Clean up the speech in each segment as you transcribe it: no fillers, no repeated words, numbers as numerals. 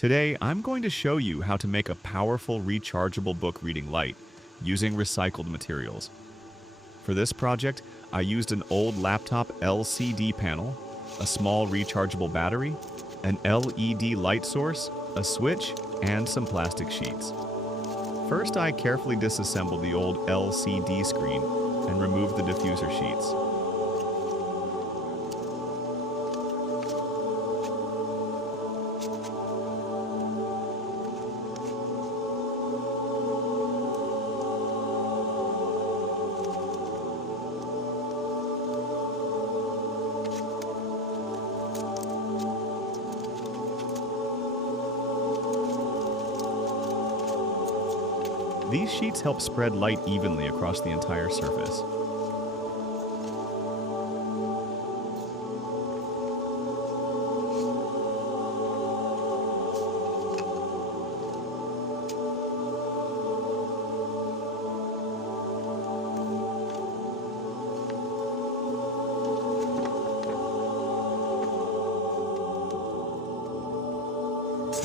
Today, I'm going to show you how to make a powerful rechargeable book reading light using recycled materials. For this project, I used an old laptop LCD panel, a small rechargeable battery, an LED light source, a switch, and some plastic sheets. First, I carefully disassembled the old LCD screen and removed the diffuser sheets. These sheets help spread light evenly across the entire surface.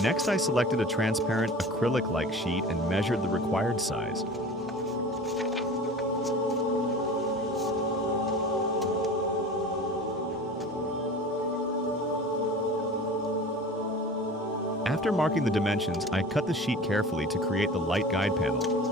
Next, I selected a transparent acrylic-like sheet and measured the required size. After marking the dimensions, I cut the sheet carefully to create the light guide panel.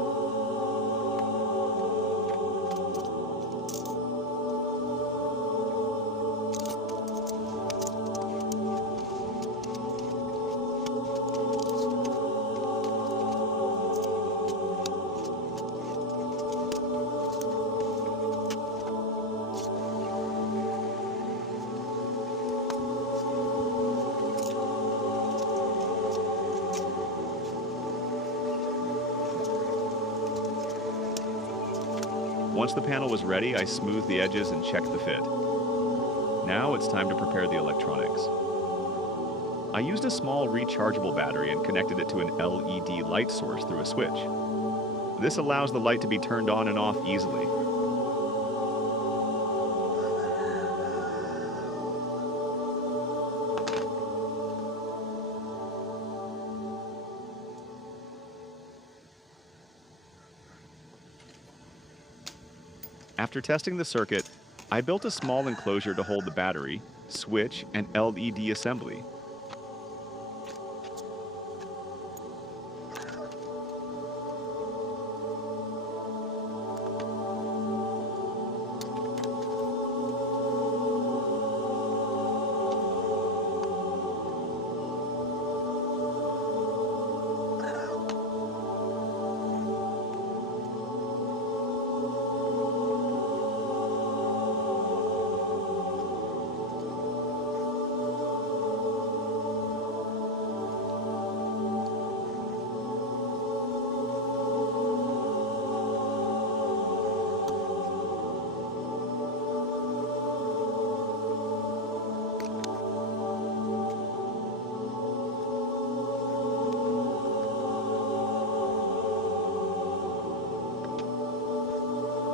Once the panel was ready, I smoothed the edges and checked the fit. Now it's time to prepare the electronics. I used a small rechargeable battery and connected it to an LED light source through a switch. This allows the light to be turned on and off easily. After testing the circuit, I built a small enclosure to hold the battery, switch, and LED assembly.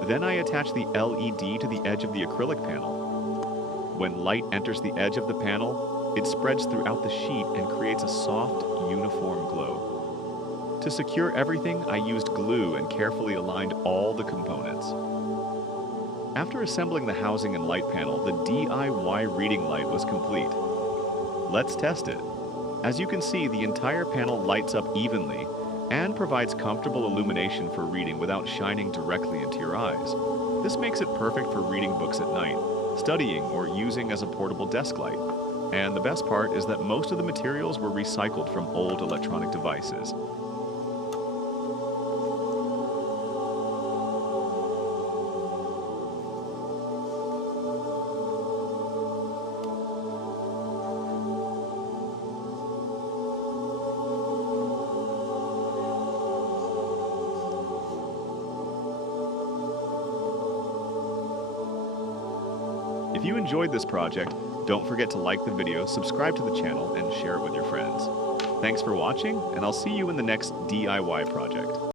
Then I attach the LED to the edge of the acrylic panel. When light enters the edge of the panel, it spreads throughout the sheet and creates a soft, uniform glow. To secure everything, I used glue and carefully aligned all the components. After assembling the housing and light panel, the DIY reading light was complete. Let's test it. As you can see, the entire panel lights up evenly and provides comfortable illumination for reading without shining directly into your eyes. This makes it perfect for reading books at night, studying, or using as a portable desk light. And the best part is that most of the materials were recycled from old electronic devices. If you enjoyed this project, don't forget to like the video, subscribe to the channel, and share it with your friends. Thanks for watching, and I'll see you in the next DIY project.